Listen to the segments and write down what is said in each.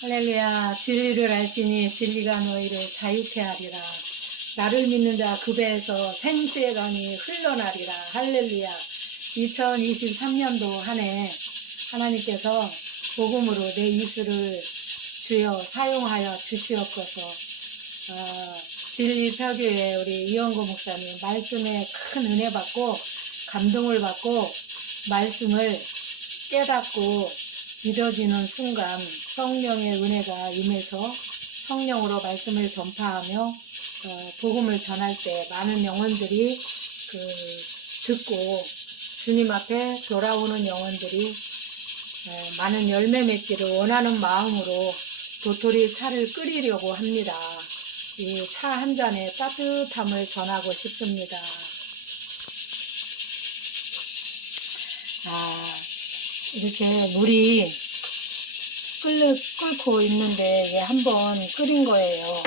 할렐루야 진리를 알지니 진리가 너희를 자유케 하리라. 나를 믿는 자 그 배에서 생수의 강이 흘러나리라. 할렐루야. 2023년도 한 해 하나님께서 복음으로 내 입술을 주여 사용하여 주시옵소서. 어, 진리 표교회 우리 이영고 목사님 말씀에 큰 은혜 받고 감동을 받고 말씀을 깨닫고 믿어지는 순간 성령의 은혜가 임해서 성령으로 말씀을 전파하며 어, 복음을 전할 때 많은 영혼들이 그 듣고 주님 앞에 돌아오는 영혼들이 어, 많은 열매 맺기를 원하는 마음으로 도토리 차를 끓이려고 합니다. 이 차 한 잔의 따뜻함을 전하고 싶습니다. 이렇게 물이 끓, 끓고 있는데 이게 한번 끓인 거예요.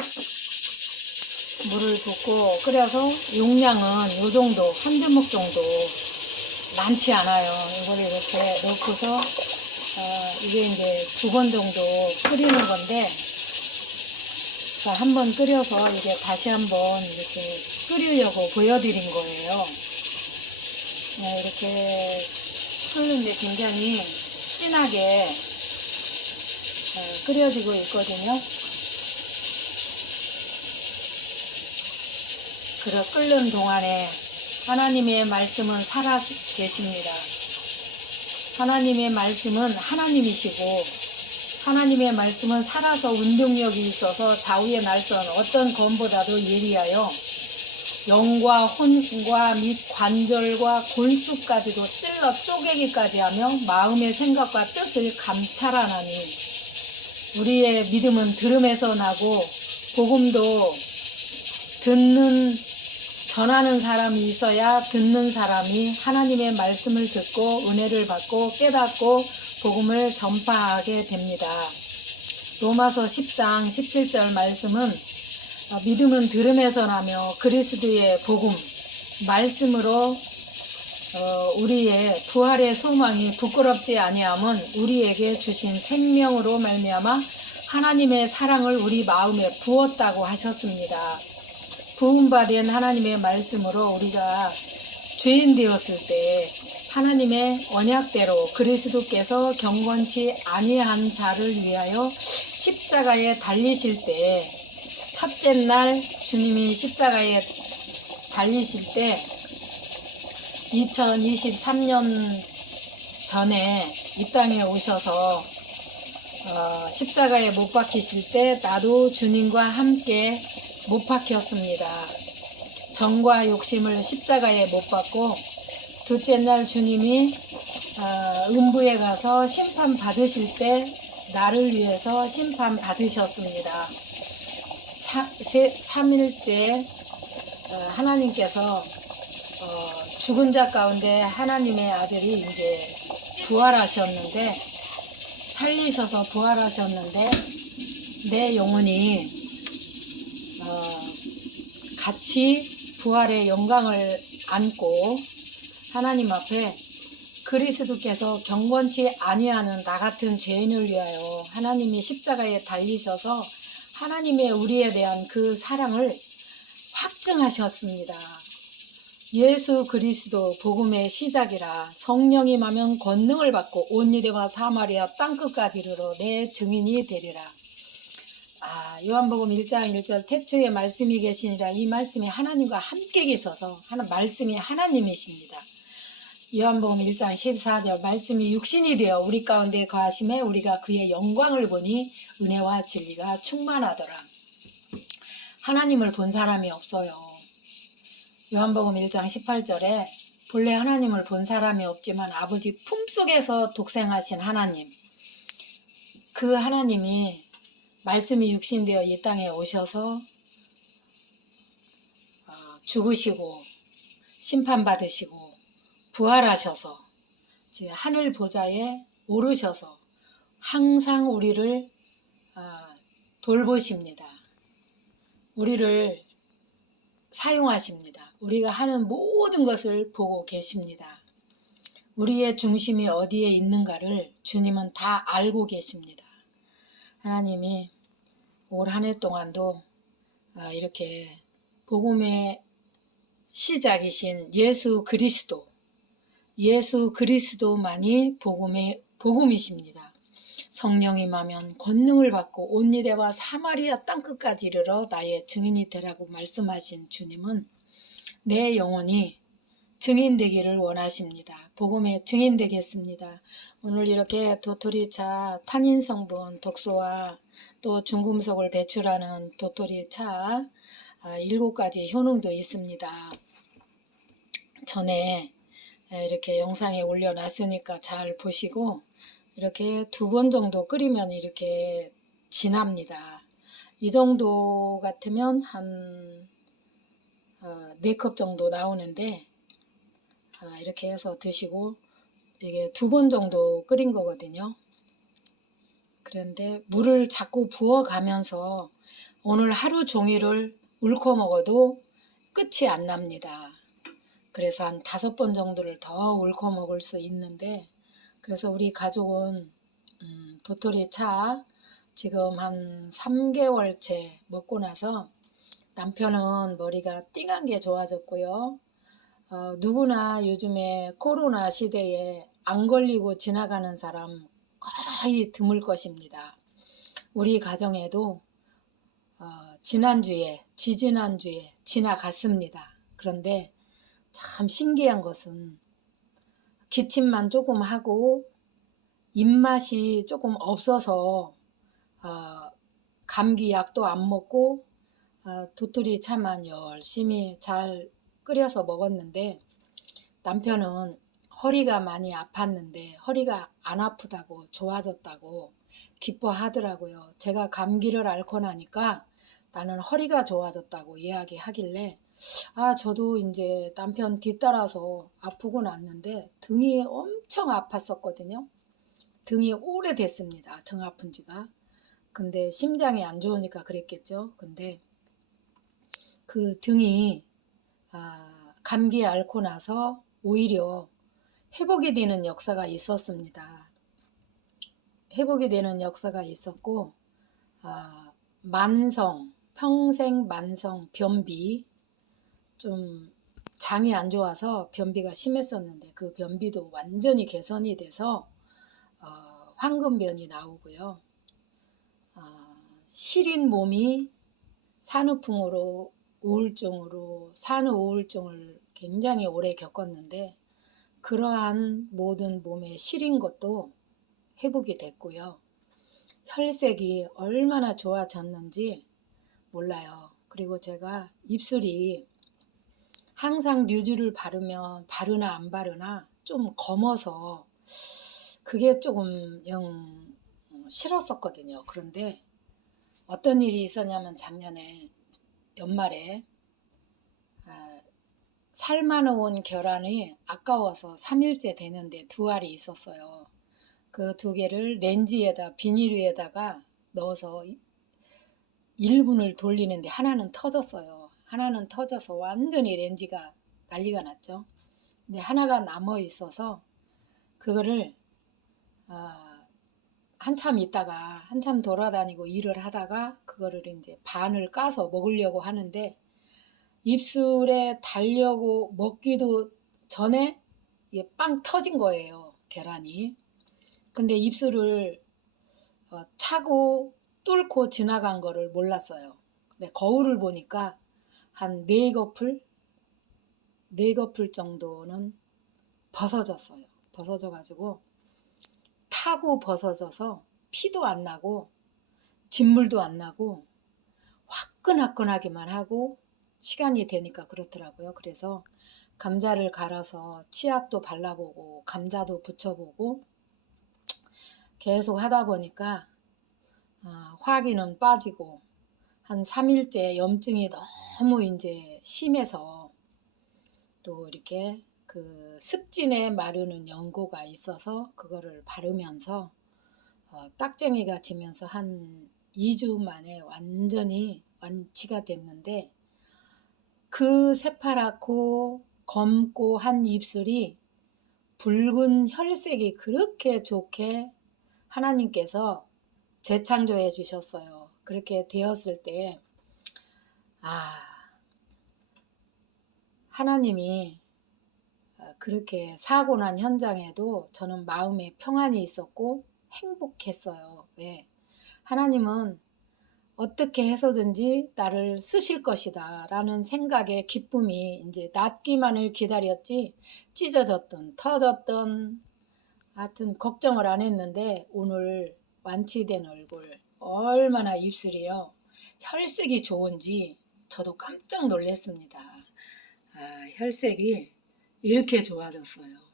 물을 붓고 끓여서 용량은 요 정도, 한 대목 정도 많지 않아요. 이걸 이렇게 넣고서 어, 이게 이제 두 번 정도 끓이는 건데 한번 끓여서 이게 다시 한번 이렇게 끓이려고 보여드린 거예요. 네, 이렇게 끓는데 굉장히 진하게 어, 끓여지고 있거든요. 그래 끓는 동안에 하나님의 말씀은 살아 계십니다. 하나님의 말씀은 하나님이시고 하나님의 말씀은 살아서 운동력이 있어서 좌우의 날선 어떤 검보다도 예리하여 영과 혼과 및 관절과 골수까지도 찔러 쪼개기까지 하며 마음의 생각과 뜻을 감찰하나니 우리의 믿음은 들음에서 나고 복음도 듣는 전하는 사람이 있어야 듣는 사람이 하나님의 말씀을 듣고 은혜를 받고 깨닫고 복음을 전파하게 됩니다. 로마서 10장 17절 말씀은 어, 믿음은 들음에서 나며 그리스도의 복음 말씀으로 어, 우리의 부활의 소망이 부끄럽지 아니함은 우리에게 주신 생명으로 말미암아 하나님의 사랑을 우리 마음에 부었다고 하셨습니다. 부음받은 하나님의 말씀으로 우리가 죄인 되었을 때 하나님의 언약대로 그리스도께서 경건치 아니한 자를 위하여 십자가에 달리실 때 첫째 날 주님이 십자가에 달리실 때 2023년 전에 이 땅에 오셔서 어, 십자가에 못 박히실 때 나도 주님과 함께 못 박혔습니다. 정과 욕심을 십자가에 못 박고 둘째 날 주님이 어, 음부에 가서 심판 받으실 때 나를 위해서 심판 받으셨습니다. 3일째 어, 하나님께서 어, 죽은 자 가운데 하나님의 아들이 이제 부활하셨는데 살리셔서 부활하셨는데 내 영혼이 어, 같이 부활의 영광을 안고 하나님 앞에 그리스도께서 경건치 아니하는 나 같은 죄인을 위하여 하나님이 십자가에 달리셔서 하나님의 우리에 대한 그 사랑을 확증하셨습니다. 예수 그리스도 복음의 시작이라 성령이 마면 권능을 받고 온 유대와 사마리아 땅끝까지 이르러 내 증인이 되리라. 아, 요한복음 1장 1절 태초에 말씀이 계시니라 이 말씀이 하나님과 함께 계셔서 하나 말씀이 하나님이십니다. 요한복음 1장 14절 말씀이 육신이 되어 우리 가운데 거하심에 우리가 그의 영광을 보니 은혜와 진리가 충만하더라. 하나님을 본 사람이 없어요. 요한복음 1장 18절에 본래 하나님을 본 사람이 없지만 아버지 품속에서 독생하신 하나님 그 하나님이 말씀이 육신되어 이 땅에 오셔서 어, 죽으시고 심판받으시고 부활하셔서 하늘 보좌에 오르셔서 항상 우리를 어, 돌보십니다. 우리를 사용하십니다. 우리가 하는 모든 것을 보고 계십니다. 우리의 중심이 어디에 있는가를 주님은 다 알고 계십니다. 하나님이 올 한 해 동안도 아, 이렇게 복음의 시작이신 예수 그리스도, 예수 그리스도만이 복음의 복음이십니다. 성령이 마면 권능을 받고 온니대와 사마리아 땅끝까지 이르러 나의 증인이 되라고 말씀하신 주님은 내 영혼이 증인되기를 원하십니다. 복음의 증인되겠습니다. 오늘 이렇게 도토리차 탄닌 성분 독소와 또 중금속을 배출하는 도토리차 아, 일곱 가지 효능도 있습니다. 전에 이렇게 영상에 올려놨으니까 잘 보시고 이렇게 두 번 정도 끓이면 이렇게 진합니다. 이 정도 같으면 한 어, 4컵 정도 나오는데 아, 이렇게 해서 드시고 이게 두 번 정도 끓인 거거든요. 그런데 물을 자꾸 부어가면서 오늘 하루 종일을 울커 먹어도 끝이 안 납니다. 그래서 한 다섯 번 정도를 더 울커 먹을 수 있는데 그래서 우리 가족은 음, 도토리 차 지금 한 3개월째 먹고 나서 남편은 머리가 띵한 게 좋아졌고요. 어, 누구나 요즘에 코로나 시대에 안 걸리고 지나가는 사람 거의 드물 것입니다. 우리 가정에도 어, 지난주에, 지지난주에 지나갔습니다. 그런데 참 신기한 것은 기침만 조금 하고 입맛이 조금 없어서 어, 감기 약도 안 먹고 어, 도토리 차만 열심히 잘 끓여서 먹었는데 남편은 허리가 많이 아팠는데 허리가 안 아프다고 좋아졌다고 기뻐하더라고요. 제가 감기를 앓고 나니까 나는 허리가 좋아졌다고 이야기하길래 아 저도 이제 남편 뒤따라서 아프고 났는데 등이 엄청 아팠었거든요. 등이 오래됐습니다. 등 아픈 지가. 근데 심장이 안 좋으니까 그랬겠죠. 근데 그 등이 아, 감기 앓고 나서 오히려 회복이 되는 역사가 있었습니다. 회복이 되는 역사가 있었고 아, 만성, 평생 만성 변비 좀 장이 안 좋아서 변비가 심했었는데 그 변비도 완전히 개선이 돼서 어, 황금변이 나오고요. 어, 시린 몸이 산후풍으로 우울증으로 산후 우울증을 굉장히 오래 겪었는데 그러한 모든 몸에 시린 것도 회복이 됐고요. 혈색이 얼마나 좋아졌는지 몰라요. 그리고 제가 입술이 항상 뉴즈를 바르면 바르나 안 바르나 좀 검어서 그게 조금 영 싫었었거든요. 그런데 어떤 일이 있었냐면 작년에 연말에 아, 삶아놓은 계란이 아까워서 3일째 되는데 두 알이 있었어요. 그 두 개를 렌즈에다 비닐 위에다가 넣어서 1분을 돌리는데 하나는 터졌어요. 하나는 터져서 완전히 렌즈가 난리가 났죠. 근데 하나가 남아 있어서 그거를 아, 한참 있다가 한참 돌아다니고 일을 하다가 그거를 이제 반을 까서 먹으려고 하는데 입술에 달려고 먹기도 전에 이게 빵 터진 거예요 계란이 근데 입술을 어, 차고 뚫고 지나간 거를 몰랐어요 근데 거울을 보니까 한 네 거풀 네 거풀 정도는 벗어졌어요 벗어져 가지고 타고 벗어져서 피도 안 나고 진물도 안 나고 화끈화끈하기만 하고 시간이 되니까 그렇더라고요. 그래서 감자를 갈아서 치약도 발라보고 감자도 붙여보고 계속 하다 보니까 아, 화기는 빠지고 한 3일째 염증이 너무 이제 심해서 또 이렇게 그 습진에 마르는 연고가 있어서 그거를 바르면서 어, 딱쟁이가 지면서 한 2주 만에 완전히 완치가 됐는데 그 새파랗고 검고 한 입술이 붉은 혈색이 그렇게 좋게 하나님께서 재창조해 주셨어요. 그렇게 되었을 때, 아, 하나님이 어, 그렇게 사고 난 현장에도 저는 마음에 평안이 있었고 행복했어요. 왜? 하나님은 어떻게 해서든지 나를 쓰실 것이다 라는 생각에 기쁨이 이제 낫기만을 기다렸지 찢어졌던 터졌던 하여튼 걱정을 안 했는데 오늘 완치된 얼굴 얼마나 입술이요 혈색이 좋은지 저도 깜짝 놀랐습니다. 아, 혈색이 이렇게 좋아졌어요.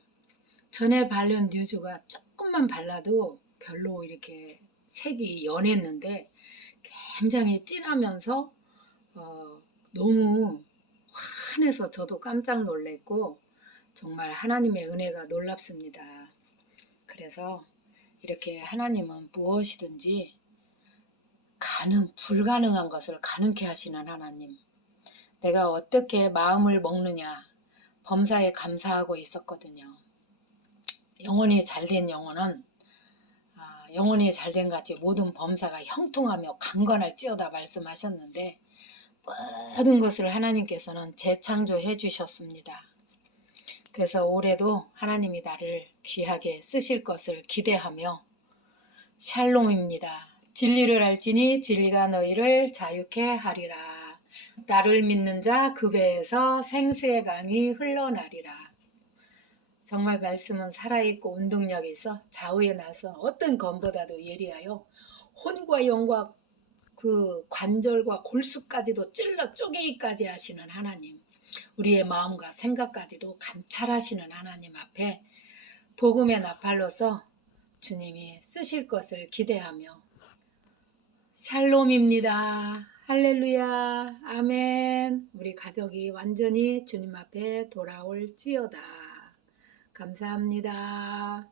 전에 바른 뉴즈가 조금만 발라도 별로 이렇게 색이 연했는데 굉장히 진하면서 어, 너무 환해서 저도 깜짝 놀랐고 정말 하나님의 은혜가 놀랍습니다. 그래서 이렇게 하나님은 무엇이든지 가능 불가능한 것을 가능케 하시는 하나님. 내가 어떻게 마음을 먹느냐 범사에 감사하고 있었거든요. 영혼이 잘된 영혼은 아, 영혼이 잘된 같이 모든 범사가 형통하며 강건할지어다 말씀하셨는데 모든 것을 하나님께서는 재창조해 주셨습니다. 그래서 올해도 하나님이 나를 귀하게 쓰실 것을 기대하며 샬롬입니다. 진리를 알지니 진리가 너희를 자유케 하리라. 나를 믿는 자 그 배에서 생수의 강이 흘러나리라. 정말 말씀은 살아있고 운동력이 있어 좌우에 나서 어떤 검보다도 예리하여 혼과 영과 그 관절과 골수까지도 찔러 쪼개기까지 하시는 하나님. 우리의 마음과 생각까지도 감찰하시는 하나님 앞에 복음의 나팔로서 주님이 쓰실 것을 기대하며 샬롬입니다. 할렐루야. 아멘. 우리 가족이 완전히 주님 앞에 돌아올지어다. 감사합니다.